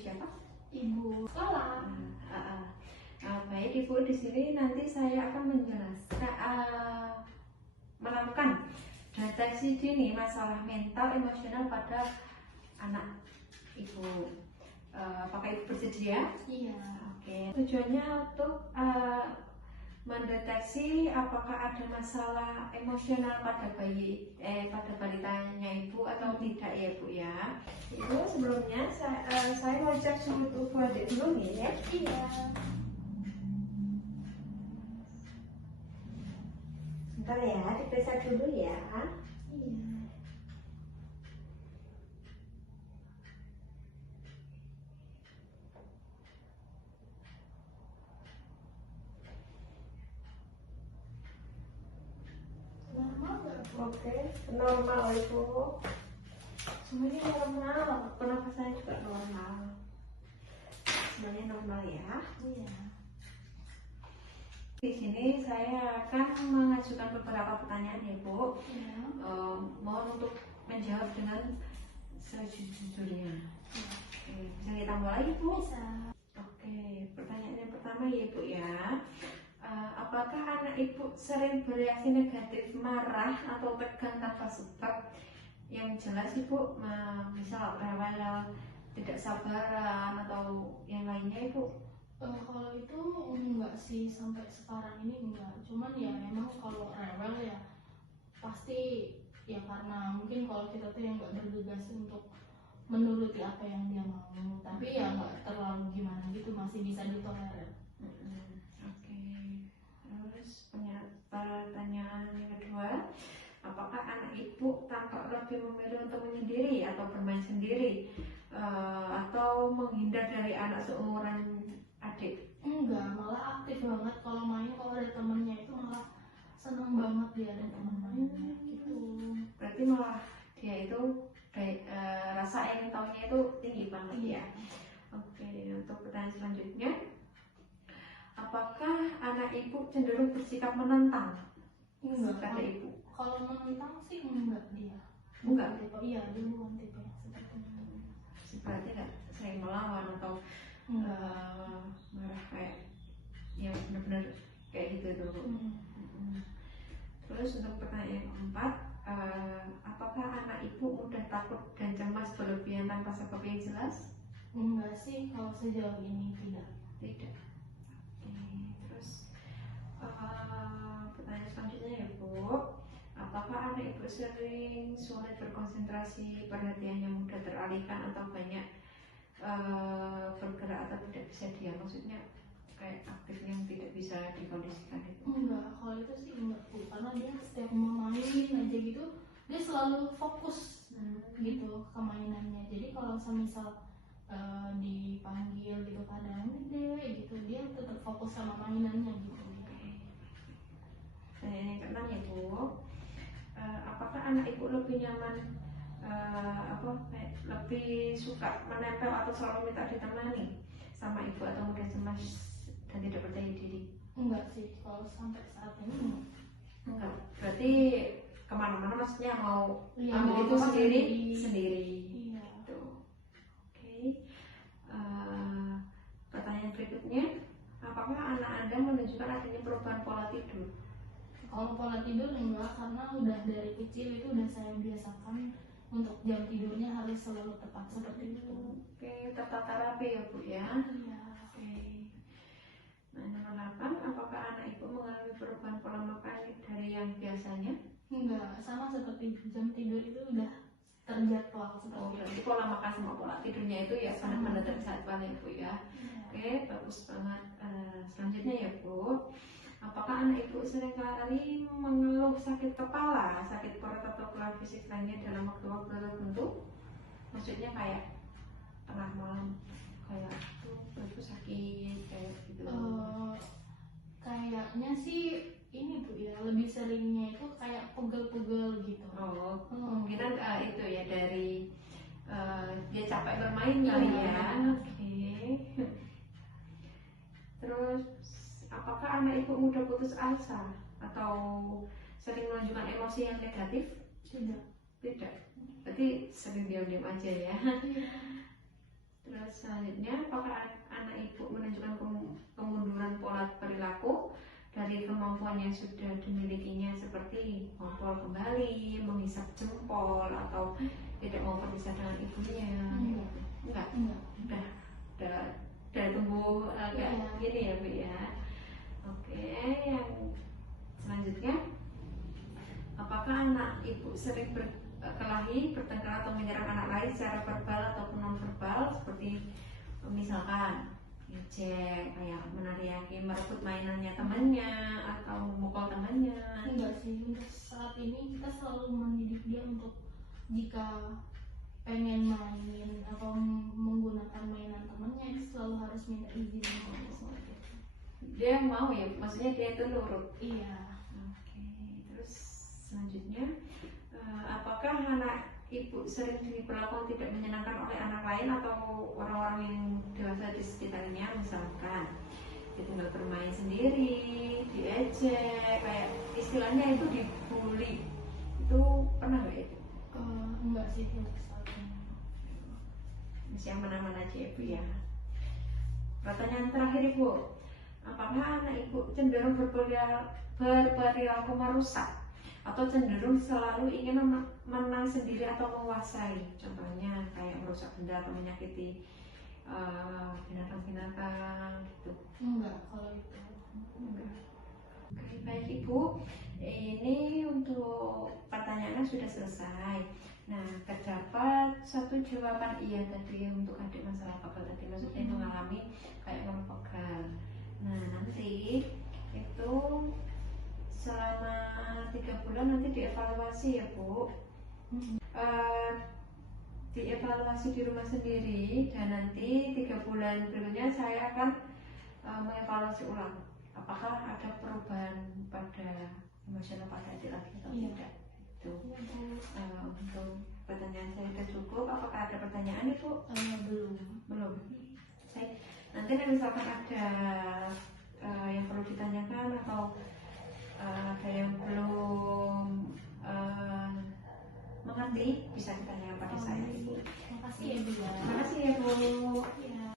siapa? Ibu sekolah. Baik Ibu, di sini nanti saya akan menjelaskan melakukan deteksi dini masalah mental emosional pada anak Ibu. Apakah Ibu bersedia? Iya. Oke. Tujuannya untuk mendeteksi apakah ada masalah emosional pada pada balitanya Ibu atau tidak ya Bu ya. Ibu, sebelumnya saya mau cek suhu tubuh adik dulu nih ya. Iya. Bentar ya, diperiksa dulu ya. Iya. Normal nggak Bu? Oke, normal Ibu. Semuanya normal, pernapasannya juga normal. Semuanya normal ya. Iya. Di sini saya akan mengajukan beberapa pertanyaan ya Bu. Iya. Mohon untuk menjawab dengan sejujurnya. Oke, bisa kita mulai Bu? Bisa. Oke, pertanyaan yang pertama ya Bu ya. Apakah anak Ibu sering bereaksi negatif, marah atau tegang tanpa sebab? Yang jelas Ibu, misal rewel, tidak sabaran atau yang lainnya Ibu? Kalau itu enggak sih, sampai sekarang ini enggak. Cuman ya memang kalau rewel ya pasti ya karena mungkin kalau kita tuh yang nggak bergegas untuk menuruti apa yang dia mau. Tapi ya nggak terlalu gimana gitu, masih bisa ditolerir. Oke. Terus pertanyaan yang kedua, apakah anak Ibu tampak lebih memilih untuk menyendiri atau bermain sendiri, atau menghindar dari anak seumuran adik? Enggak, malah aktif banget kalau main. Kalau ada temennya itu malah seneng banget dia ada temen main gitu. Berarti malah dia itu rasa ingin tahunya itu tinggi banget ya. Oke, untuk pertanyaan selanjutnya, apakah anak Ibu cenderung bersikap menentang Enggak, pada Ibu? kalau menentang sih enggak dia. Enggak? Tipe, iya, dia bukan tipe yang seperti itu. Berarti nggak sering melawan atau marah kayak yang benar-benar kayak gitu tuh. Terus untuk pertanyaan yang keempat, apakah anak Ibu mudah takut dan cemas berlebihan tanpa sebab yang jelas? Enggak sih, kalau sejauh ini tidak. Tidak. Oke, terus pertanyaan selanjutnya ya Bu, apakah anak Ibu sering sulit berkonsentrasi, perhatiannya mudah teralihkan atau banyak bergerak atau tidak bisa diam? Maksudnya kayak aktifnya yang tidak bisa dikondisikan itu? Enggak, kalau itu sih enggak Bu, karena dia setiap mau main aja gitu dia selalu fokus gitu ke mainannya. Jadi kalau misal dipanggil gitu kadang gede gitu, dia tetap fokus sama mainannya gitu. Nah, yang keenam ya Bu, apakah anak Ibu lebih nyaman lebih suka menempel atau selalu minta ditemani sama Ibu atau mudah cemas dan tidak percaya diri? Enggak sih, kalau sampai saat ini enggak. Berarti kemana-mana maksudnya mau iya, ambil mau itu apa sendiri. Iya. Gitu. Oke. Pertanyaan berikutnya, apakah anak Anda menunjukkan adanya perubahan pola tidur? Kalau pola tidur enggak, karena udah dari kecil itu udah saya biasakan untuk jam tidurnya harus selalu tepat seperti itu. Oke, tertata rapi ya Bu ya. Iya. Oke. Nah, nomor 8, apakah anak Ibu mengalami perubahan pola makan dari yang biasanya? Enggak, sama seperti jam tidur itu udah terjadwal seperti itu. Berarti pola makan sama pola tidurnya itu ya benar-benar terjadwal ya Bu ya. Oke, bagus banget. Selanjutnya ya Bu, apakah anak Ibu seringkali mengeluh sakit kepala, sakit perut atau keluhan fisik lainnya dalam waktu-waktu tertentu? Maksudnya kayak tengah malam kayak perutku sakit kayak gitu. Kayaknya sih ini Bu ya, lebih seringnya itu kayak pegel-pegel gitu. Kemungkinan itu ya dari dia capek bermain kali ya. Oke. Terus apakah anak Ibu mudah putus asa atau sering menunjukkan emosi yang negatif? Tidak. Tidak. Berarti sering diam-diam aja ya. Terus selanjutnya, apakah anak ibu menunjukkan kemunduran pola perilaku dari kemampuan yang sudah dimilikinya seperti ngompol kembali, menghisap jempol, atau tidak mau berpisah dengan ibunya? Enggak. Udah tumbuh agak gini ya Bu ya. Oke, yang selanjutnya, apakah anak ibu sering berkelahi, bertengkar atau menyerang anak lain secara verbal ataupun non verbal, seperti misalkan ngejek, kayak menariaki, merebut mainannya temannya, atau memukul temannya? Enggak sih, untuk saat ini kita selalu mendidik dia untuk jika pengen main atau menggunakan mainan temannya selalu harus minta izin sama dia. Dia mau ya, maksudnya dia itu nurut. Iya. Oke, terus selanjutnya, apakah anak ibu sering diperlakukan tidak menyenangkan oleh anak lain atau orang-orang yang dewasa di sekitarnya, misalkan ditinggal bermain sendiri, diejek, kayak istilahnya itu dibully, itu pernah nggak itu? Enggak sih untuk saat ini. Masih aman-aman aja ya Bu ya. Pertanyaan terakhir Ibu, apakah anak ibu cenderung berperilaku merusak atau cenderung selalu ingin menang sendiri atau menguasai? Contohnya kayak merusak benda atau menyakiti binatang-binatang gitu. Enggak, kalau itu Enggak. Oke, baik Ibu, ini untuk pertanyaannya sudah selesai. Nah, terdapat satu jawaban iya tadi untuk adik masalah pegal tadi, maksudnya mengalami kayak pegal. Nah, nanti itu selama 3 bulan nanti dievaluasi ya Bu. Dievaluasi di rumah sendiri, dan nanti 3 bulan berikutnya saya akan mengevaluasi ulang apakah ada perubahan pada emosional pada adik lagi atau tidak. Itu untuk pertanyaan saya sudah cukup. Apakah ada pertanyaan Ibu? Belum. Nanti misalkan ada yang perlu ditanyakan atau ada yang belum mengerti, bisa ditanyakan pada saya Ibu. Makasih ya Bu ya.